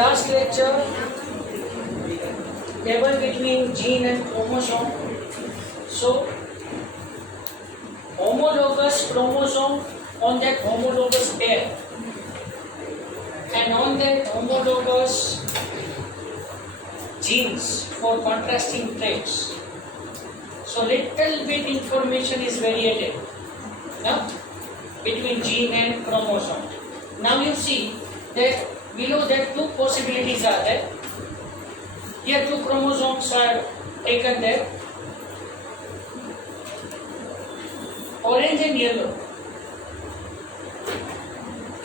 last lecture, table between gene and chromosome. So, homologous chromosome on that homologous pair, and on that homologous genes for contrasting traits. So, little bit information is variated between gene and chromosome. Now you see that below that two possibilities are there. Here two chromosomes are taken there, orange and yellow.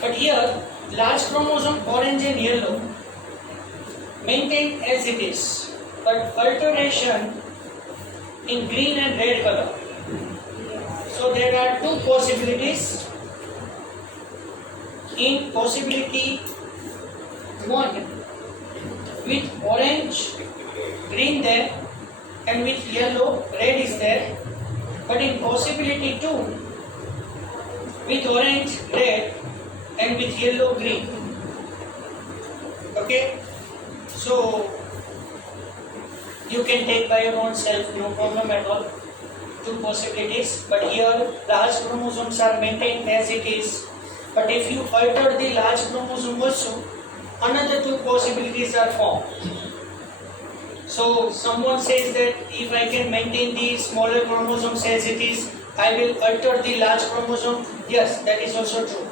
But here large chromosome orange and yellow maintained as it is, but alteration in green and red color. So there are two possibilities. In possibility 1, with orange, green there, and with yellow, red is there. But in possibility 2, with orange, red, and with yellow, green. Okay? So, you can take by your own self, no problem at all. Two possibilities. But here, large chromosomes are maintained as it is. But if you alter the large chromosome also, another two possibilities are formed. So someone says that if I can maintain the smaller chromosomes as it is, I will alter the large chromosome. Yes, that is also true.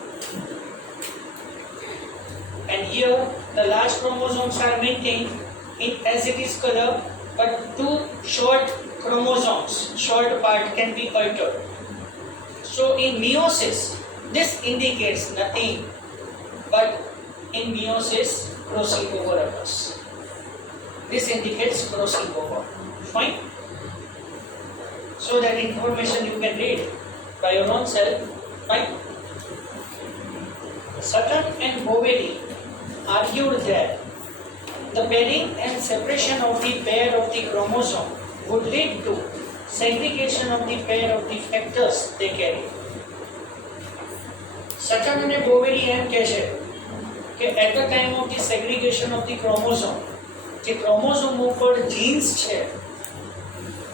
And here the large chromosomes are maintained in as it is color, but two short chromosomes, short part can be altered. So in meiosis, this indicates nothing but in meiosis crossing over occurs. This indicates crossing over. Fine. So that information you can read by your own self. Fine. Sutton and Boveri argued that the pairing and separation of the pair of the chromosome would lead to segregation of the pair of the factors they carry. Sutton and Boveri એમ કહે છે કે at the time of the segregation of the chromosome, જે chromosome ઉપર genes છે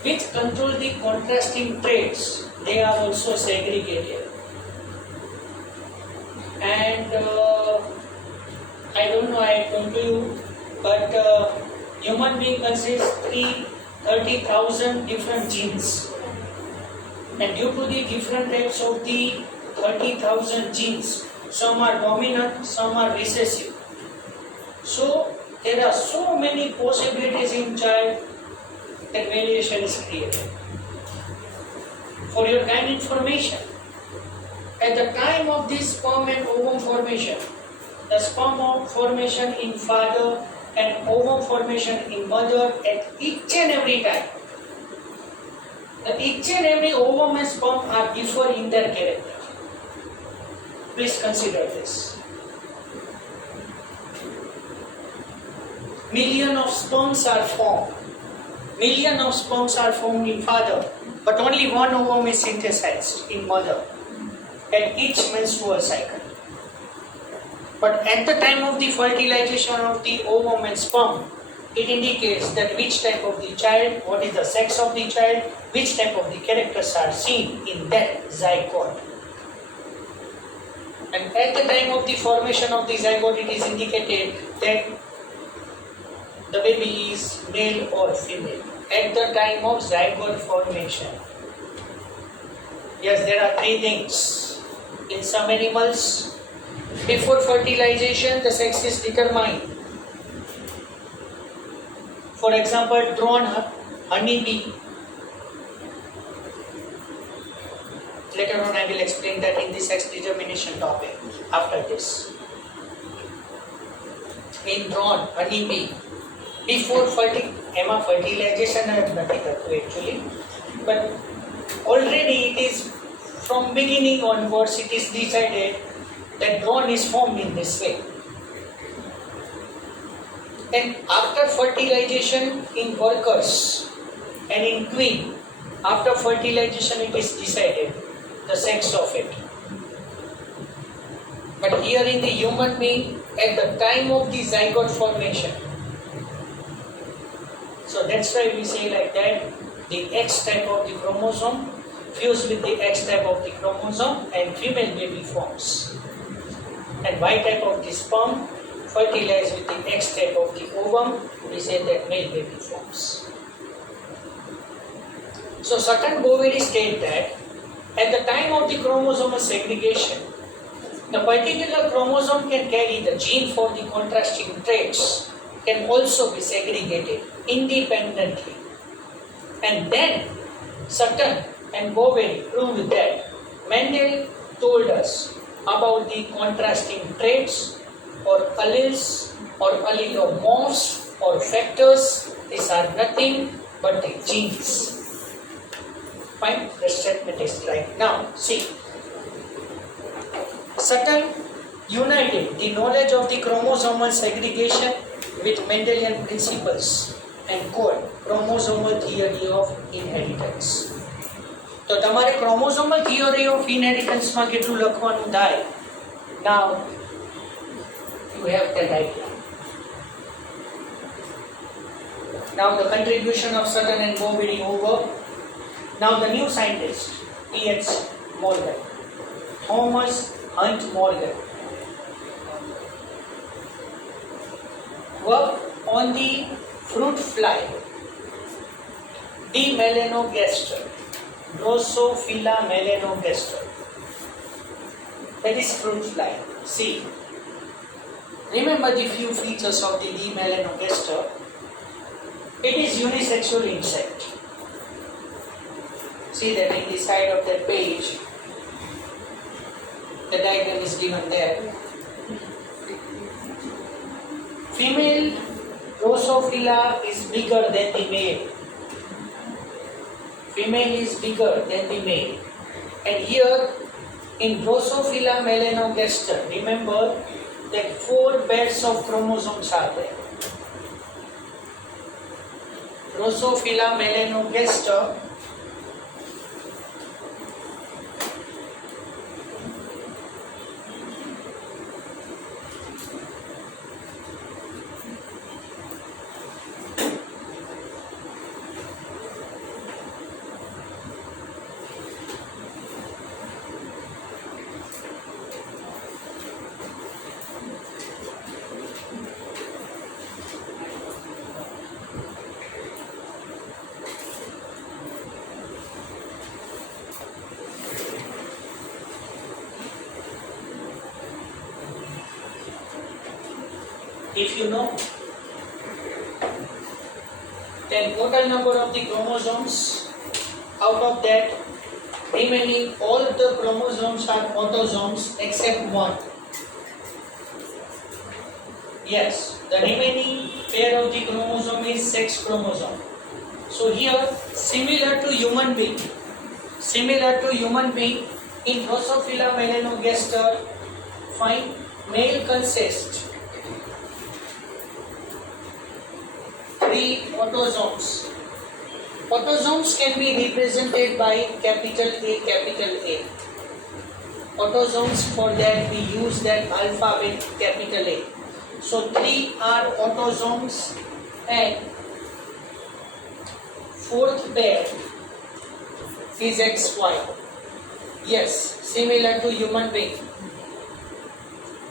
which control the contrasting traits, they are also segregated. And I don't know, I told you, but human being consists 30,000 different genes, and due to the different types of the 30,000 genes, some are dominant, some are recessive. So there are so many possibilities in child that variation is created. For your kind information, at the time of this sperm and ovum formation, the sperm formation in father and ovum formation in mother, at each and every time, each and every ovum and sperm are differ in their character. Please consider this. Million of sperms are formed. Million of sperms are formed in father, but only one ovum is synthesized in mother at each menstrual cycle. But at the time of the fertilization of the ovum and sperm, it indicates that which type of the child, what is the sex of the child, which type of the characters are seen in that zygote. And at the time of the formation of the zygote, it is indicated that the baby is male or female. At the time of zygote formation. Yes, there are three things. In some animals, before fertilization, the sex is determined. For example, drone, honeybee. Later on I will explain that in the sex determination topic after this. In drone, honeybee, before fertilization નથી થતું actually, but already it is from beginning onwards it is decided that drone is formed in this way. And after fertilization in workers and in queen, after fertilization it is decided the sex of it. But here in the human being, at the time of the zygote formation. So that's why we say like that, the X type of the chromosome fuse with the X type of the chromosome and female baby forms. And Y type of the sperm fertilize with the X type of the ovum, we say that male baby forms. So certain Boveri state that at the time of the chromosomal segregation, the particular chromosome can carry the gene for the contrasting traits, can also be segregated independently. And then Sutton and Boveri proved that Mendel told us about the contrasting traits or alleles or allelomorphs or factors. These are nothing but the genes. Fine, the statement is right. Now, see, Sutton united the knowledge of the chromosomal segregation with Mendelian principles and called chromosomal theory of inheritance. તો તમારે chromosomal theory of inheritance માં કેટલું લખવાનું થાય? Now, you have that idea. Now the contribution of Sutton and Boveri over. Now the new scientist, T.H. Morgan, Thomas Hunt Morgan, worked on the fruit fly, D. melanogaster, Drosophila melanogaster. That is fruit fly. See, remember the few features of the D. melanogaster. It is unisexual insect. See that in the side of that page, the diagram is given there. Female Drosophila is bigger than the male. Female is bigger than the male. And here in Drosophila melanogaster, remember that 4 pairs of chromosomes are there. Drosophila melanogaster if you know, then total number of the chromosomes, out of that remaining all the chromosomes are autosomes except one. Yes, the remaining pair of the chromosome is sex chromosome. So here, similar to human being, in Drosophila melanogaster, fine, male consists 3 autosomes. Autosomes can be represented by capital A, capital A. Autosomes, for that we use that alphabet capital A. So 3 are autosomes and 4th pair is XY. Yes, similar to human being.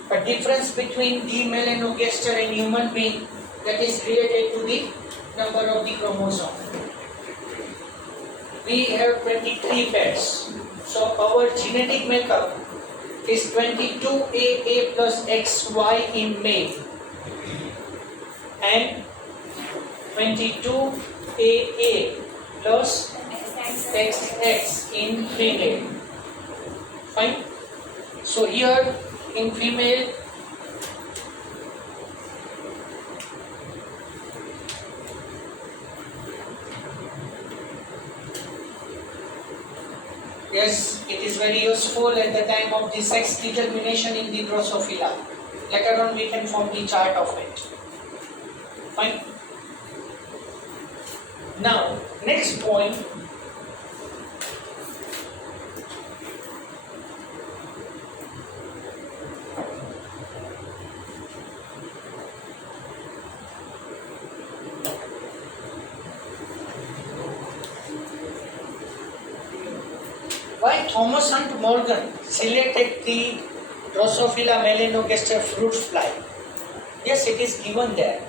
But difference between the melanogaster and human being, that is related to the number of the chromosome. We have 23 pairs. So our genetic makeup is 22AA plus XY in male and 22AA plus XX in female. Fine. So here in female, yes, it is very useful at the time of the sex determination in the Drosophila. Later on we can form the chart of it. Fine. Now, next point. Thomas Hunt Morgan selected the Drosophila melanogaster fruit fly. Yes, it is given there.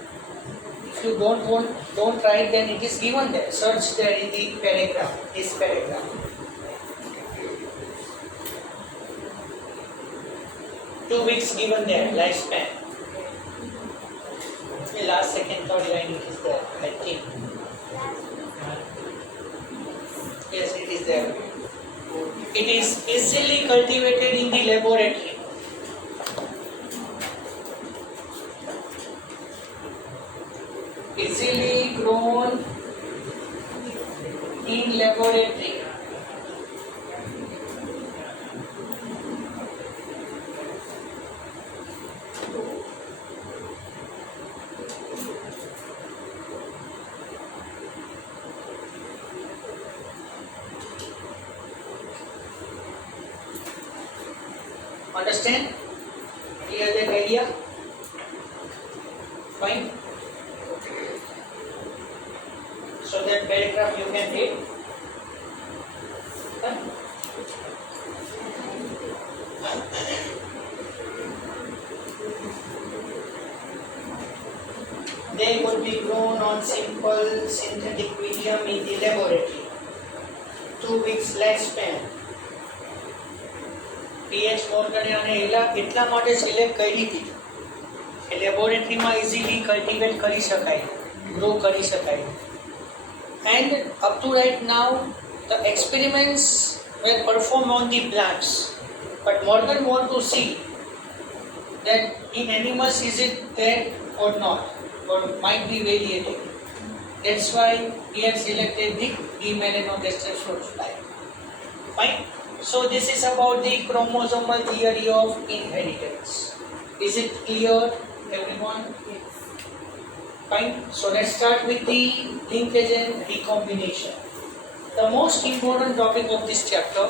If you don't write, then it is given there. Search there in the paragraph, this paragraph. Two weeks given there, lifespan. The last second, third line it is there, I think. Yes, it is there. It is easily cultivated in the laboratory. Easily grown in laboratory. Understand? Clear that idea? Fine. So that paragraph you can read. They would be grown on simple synthetic medium in the laboratory. 2 weeks lifespan. PH મોર્ગને અને એટલા માટે select કરી હતી કે લેબોરેટરીમાં easily cultivate કરી શકાય, grow કરી શકાય. And up to right now, the experiments were performed on the plants. But Morgan want to see that in animals is it there or not, or might be variating. That's why he had selected the melanogaster fruit fly. Fine. So this is about the chromosomal theory of inheritance. Is it clear, everyone? Yes. Fine. So let's start with the linkage and recombination. The most important topic of this chapter.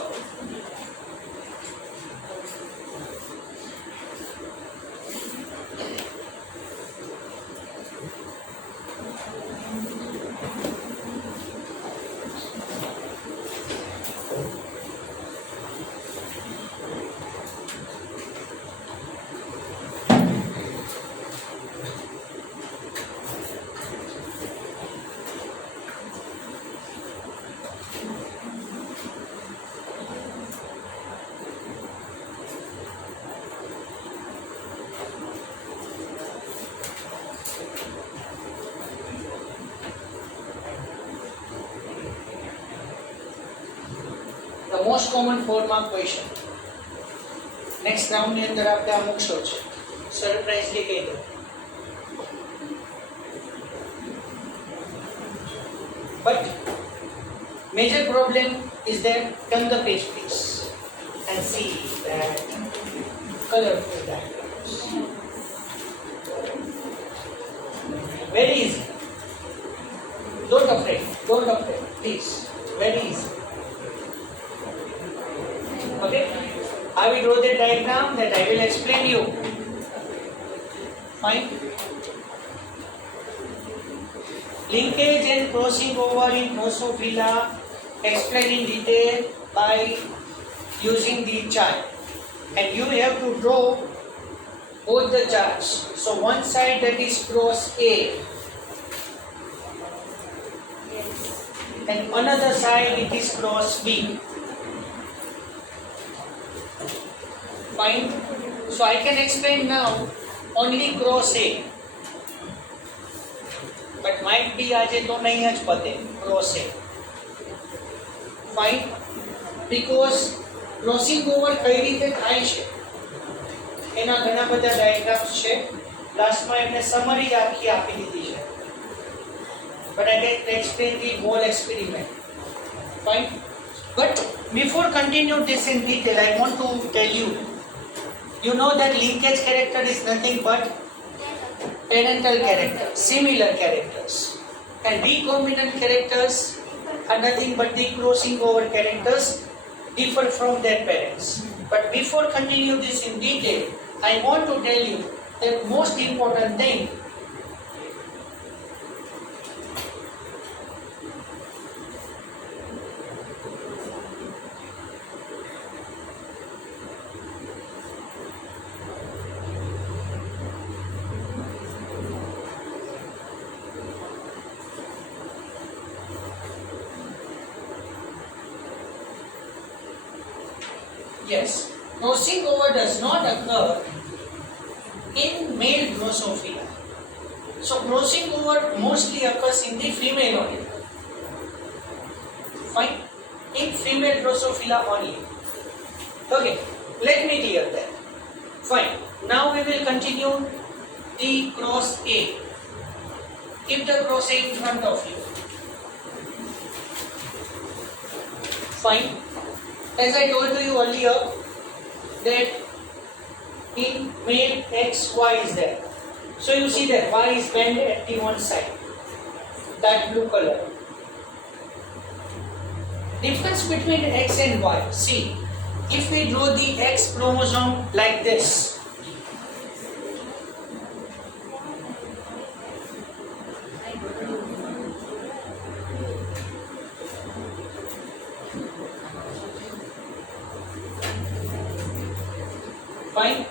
The most common 4 mark question. Next round ની અંદર આપણે આ મૂકશો છે. સરપ્રાઈઝલી કહી દો. But major problem is that turn the page please and see that colorful diagrams. Very easy. Don't afraid, please. Very easy. Okay, I will draw the diagram that I will explain you. Fine. Linkage and crossing over in Drosophila explained in detail by using the chart, and you have to draw both the charts. So one side that is cross A, and another side it is cross B. Fine. So I can explain now only cross A. But might be આજે તો નહીં જ પતે cross A. Fine. Because crossing over કઈ રીતે થાય છે એના ઘણા બધા ડાયાગ્રામ્સ છે. લાસ્ટમાં એમને સમરી આખી આપી દીધી છે. But I can explain the whole experiment. Fine. But before continue this in detail, I want to tell you. You know that linkage character is nothing but parental characters, similar characters. And recombinant characters are nothing but the crossing over characters differ from their parents. But before continue this in detail, I want to tell you that most important thing. Yes. Crossing over does not occur in male Drosophila. So crossing over mostly occurs in the female only. Fine. In female Drosophila only. Okay. Let me clear that. Fine. Now we will continue the cross A. Keep the cross A in front of you. Fine. As I told to you earlier that in male X, Y is there. So you see that Y is bent at the one side. That blue color. Difference between X and Y. See, if we draw the X chromosome like this, fine.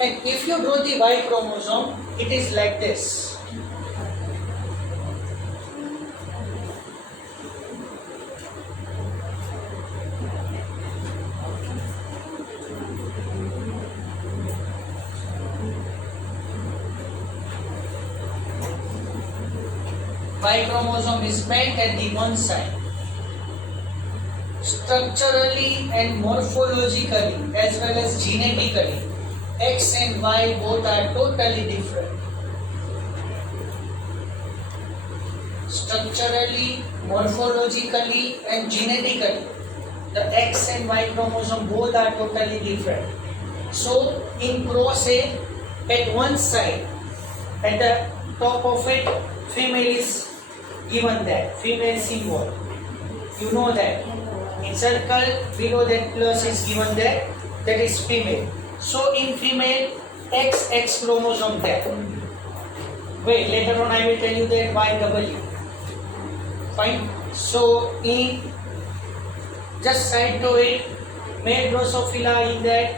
And if you draw the Y chromosome, it is like this. Y chromosome is bent at the one side. Structurally and morphologically as well as genetically, X and Y both are totally different. Structurally, morphologically and genetically, the X and Y chromosome both are totally different. So in cross A, at one side, at the top of it, female is given that, female symbol. You know that. In circle, below that plus is given there, that is female. So in female, XX chromosome there. Wait, later on I will tell you that YW. Fine. So in just side to it, male Drosophila in that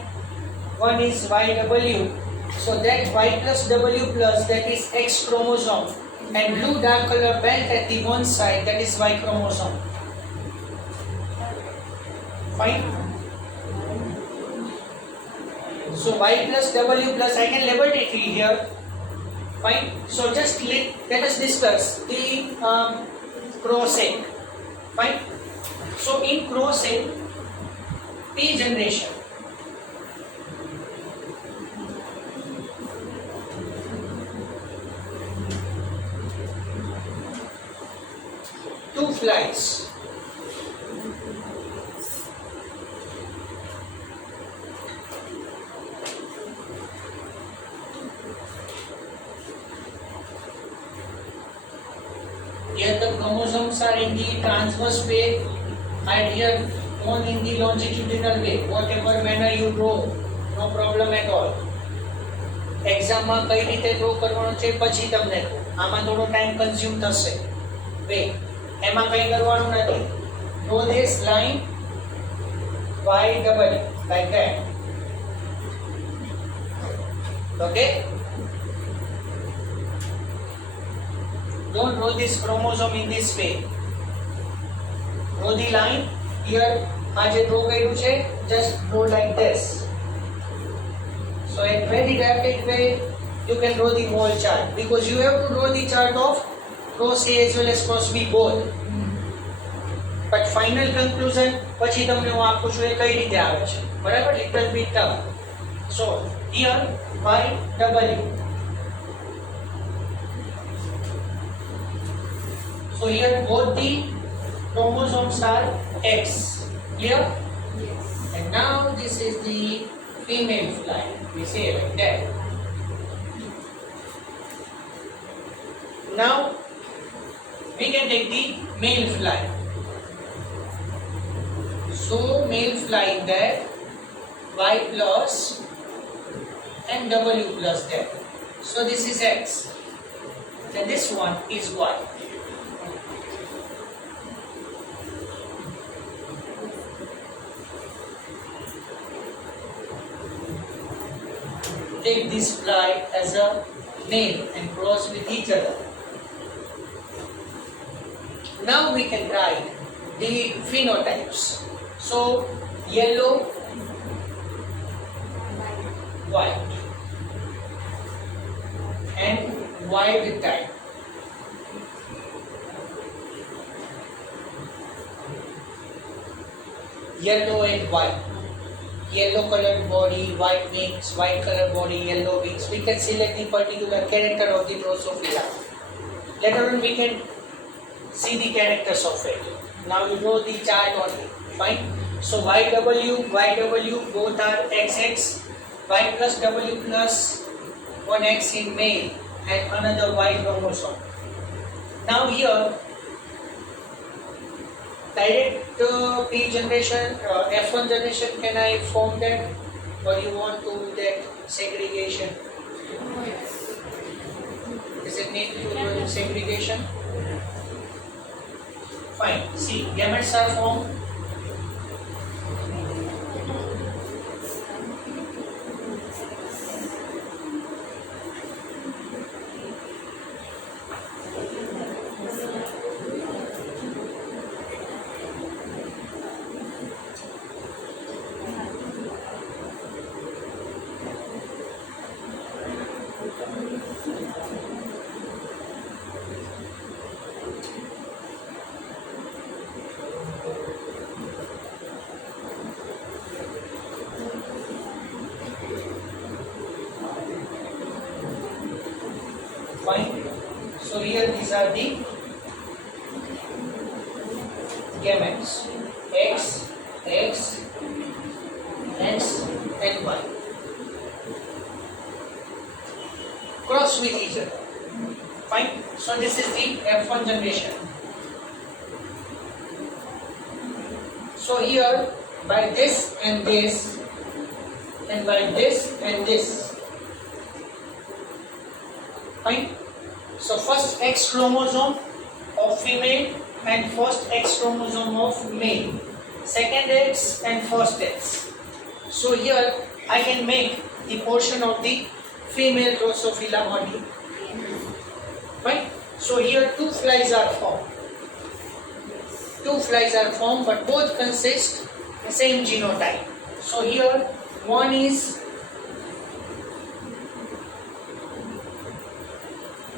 one is YW. So that Y plus W plus, that is X chromosome, and blue dark color belt at the one side, that is Y chromosome. Fine. So Y plus W plus, I can laboratory here. Fine. So just let us discuss the cross A. Fine. So in cross A, P generation. Two flies. Here the chromosomes are in the transverse way and here on in the longitudinal way. Whatever manner you draw, no problem at all. એક્ઝામમાં કઈ રીતે draw કરવાનો છે પછી તમને આમાં થોડો time consume થશે. વે એમાં કઈ કરવાનું નથી. Draw this line y double like that. Okay. Don't draw this chromosome in this way. Draw the line here. આ જે draw કર્યું છે, just draw like this. So in very rapid way, you can draw the whole chart because you have to draw the chart of cross A as well as cross B both. But final conclusion પછી તમને હું આપું છું એ કઈ રીતે આવે છે. બરાબર? Little bit tough. So here YW. So here both the chromosomes are X. Clear? Yes. And now this is the female fly. We say like that. Now we can take the male fly. So male fly there, Y plus and W plus there. So this is X. Then this one is Y. Take this fly as a male and cross with each other. Now we can write the phenotypes. So yellow white and wild type. Yellow and white. Yellow colored body, white wings, white colored body, yellow wings. We can select the particular character of the Drosophila. Later on we can see the characters of it. Now you know the chart only. Fine. So YW both are XX. Y plus W plus 1X in male and another Y chromosome. Now here direct P generation, F1 generation, can I form that, or you want to do that segregation? Is it need to do segregation? Fine. See, gametes are formed. Fine. So here these are the gametes X, X, X and Y. Cross with each other. Fine. So this is the F1 generation. So here by this and this and by this and this. Fine. So first X chromosome of female and first X chromosome of male. Second X and first X. So here I can make the portion of the female Drosophila body. Fine. So here two flies are formed. Two flies are formed, but both consist the same genotype. So here one is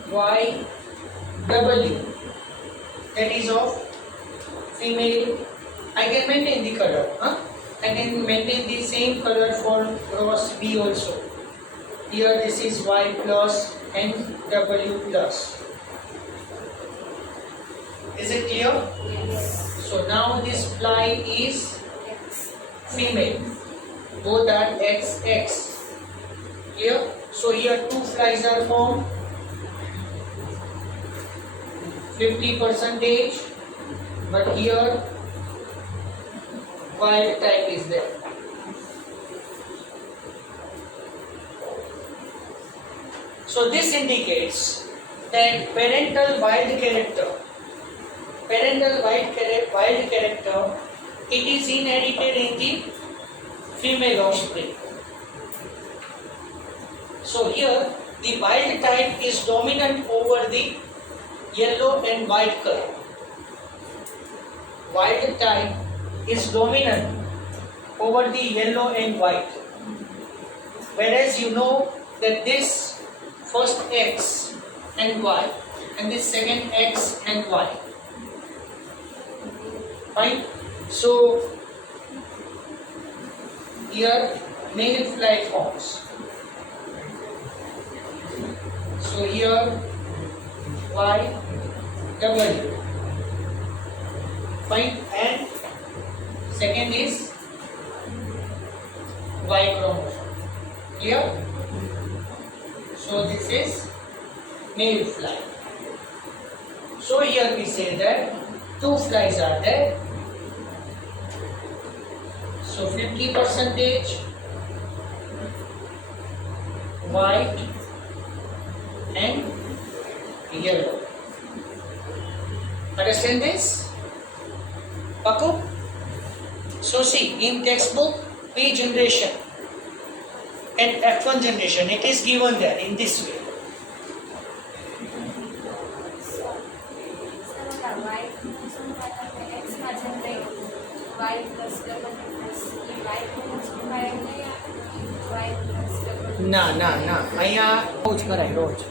YW, that is of female. I can maintain the color. I can maintain the same color for cross B also. Here this is Y plus and W plus. Is it clear? Yes. So now this fly is female. Both are XX. Clear? So here two flies are formed. 50%, but here wild type is there. So this indicates that parental wild character, it is inherited in the female offspring. So here the wild type is dominant over the yellow and white color. Wild type is dominant over the yellow and white. Whereas you know that this first X and Y and this second X and Y. Fine. So here male fly forms. So here Y W. Fine. And second is Y chromosome. Clear? So this is male fly. So here we say that two flies are there. So 50% white and yellow. Understand this? Paku? So see, in textbook, P generation and F1 generation, it is given there in this way. Y plus double plus Y plus Y નહીં Y plus double ના ના ના અહીંયા રોજ કરાય રોજ